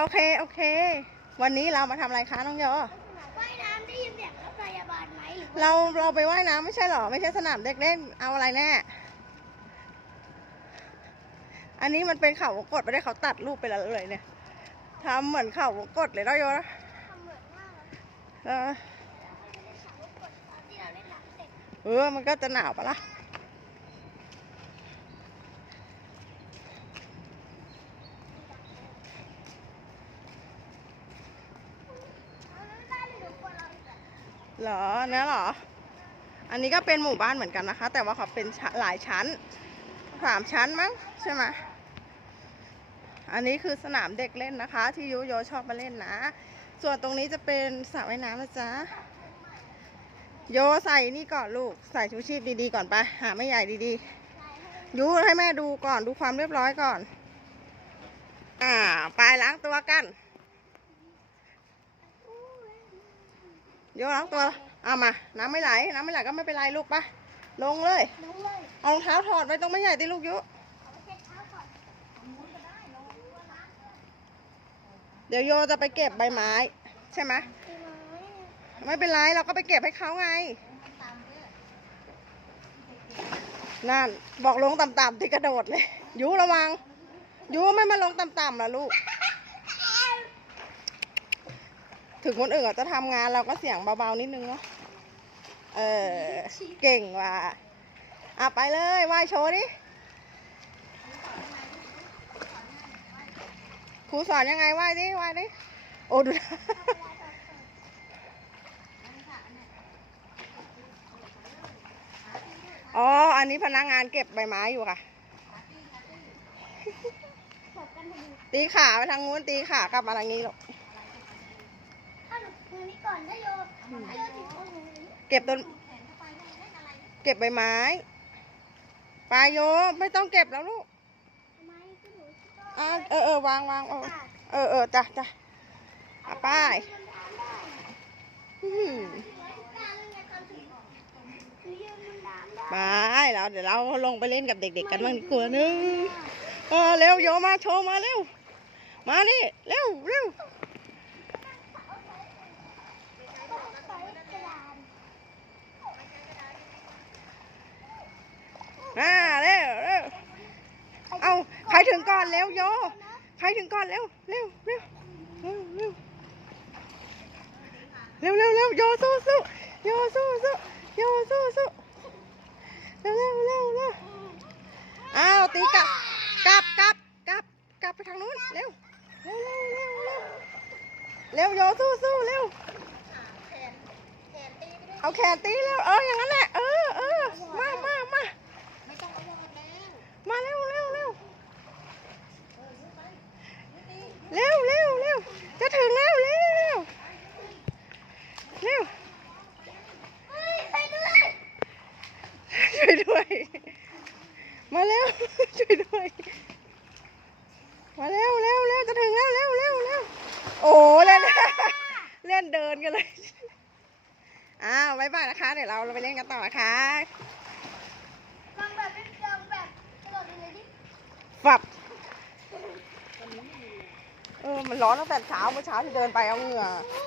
โอเค โอเค วันนี้เรามาทำอะไรคะน้องโยว่ายน้ำได้ยินเสียงรถพยาบาลไหมหรือว่าเราเราไปว่ายน้ำไม่ใช่เหรอ ไม่ใช่สนามเด็กเล่น เอาอะไรแน่ อันนี้มันเป็นเขาวงกดไม่ได้เขาตัดรูปไปแล้วเลยเนี่ยทำเหมือนเขาวงกดเลยเนาะโยนะทำเหมือนมากเลยเออไม่ได้ขับรถกดตอนที่เราเล่นน้ำเสร็จ เออ มันก็จะหนาวปะล่ะ เอาแล้วไม่ได้เลยเดี๋ยวกลัวเราอีกอะ เหรอเนี่ยเหรอ อันนี้ก็เป็นหมู่บ้านเหมือนกันนะคะ แต่ว่าเขาเป็นชั้นหลายชั้นสามชั้นมั้งใช่ไหมอันนี้คือสนามเด็กเล่นนะคะ ที่ยุโยชอบมาเล่นนะ ส่วนตรงนี้จะเป็นสระว่ายน้ำนะจ๊ะโยใส่นี่ก่อนลูกใส่ชูชีพดีๆก่อนไปหาไม่ใหญ่ดีๆยุให้แม่ดูก่อนดูความเรียบร้อยก่อน อ่า ไปล้างตัวกัน โยล้างตัวเอามา น้ำไม่ไหล น้ำไม่ไหลก็ไม่เป็นไรลูกไปะลงเลย ลงเลย เอารองเท้าถอดไว้ตรงไม่ใหญ่ติลูกยุเอาไปเช็ดเท้าก่อนเอามุ้นก็ได้ลงตัวล้างด้วยเดี๋ยวโยจะไปเก็บใบไม้ใช่ไหมใช่ไหมไม่เป็นไรเราก็ไปเก็บให้เขาไง นั่น บอกลงต่ำๆที่กระโดดเลยยุระวังยุไม่มาลงต่ำๆล่ะลูก ถึงคนอื่นอาจจะทำงานเราก็เสียงเบาๆนิดนึงเนาะ เออ เก่งว่ะอะไปเลยว่ายโชว์ดิ ครูสอนยังไงว่ายดิว่ายดิ โอ้ดูนะอ๋อ อันนี้พนักงานเก็บใบไม้อยู่ค่ะจบกันพอดีตีขาไปทางนู้นตีขากลับมาทางนี้หรอก เก็บต้นเก็บใบไม้ ปลายโยไม่ต้องเก็บแล้วลูกทำไมก็หนูก็อ่าเออเออวางวางเออเออเออจ้ะจ้ะอะไป้ายมันทำได้อื้อหือไปแล้วเดี๋ยวเราลงไปเล่นกับเด็กๆกันบ้างดีกว่านึงเออเร็วโยมาโชว์มาเร็ว มานี่เร็วเร็ว อ่าเร็วเร็วเอาใครถึงก่อนเร็วโยใครถึงก่อนเร็วเร็วเร็วเร็วเร็วเร็วเร็วเร็วโยสู้สู้โยสู้สู้โยสู้สู้เร็วเร็วเร็วเร็วอ้าวตีกลับกลับกลับกลับกลับไปทางนู้นเร็วเร็วเร็วเร็วเร็วเร็วโยสู้สู้เร็วเอาแขนตีเร็วเอออย่างนั้นแหละเออเออมามามามาเร็วเร็วเร็วเร็วเร็วเร็วจะถึงแล้วเร็วเร็วช่วยด้วย มาเร็วช่วยด้วย มาเร็วเร็วเร็วจะถึงแล้วเร็วเร็วเร็วโอ้เล่นเล่นเดินกันเลยอ้าวบายบายนะคะ เดี๋ยวเราไปเล่นกันต่อนะคะลองแบบเป็นลองแบบกระโดดเลยดิฝับเออมันร้อนตั้งแต่เช้าเมื่อเช้าที่เดินไปเอาเหงื่อโอ้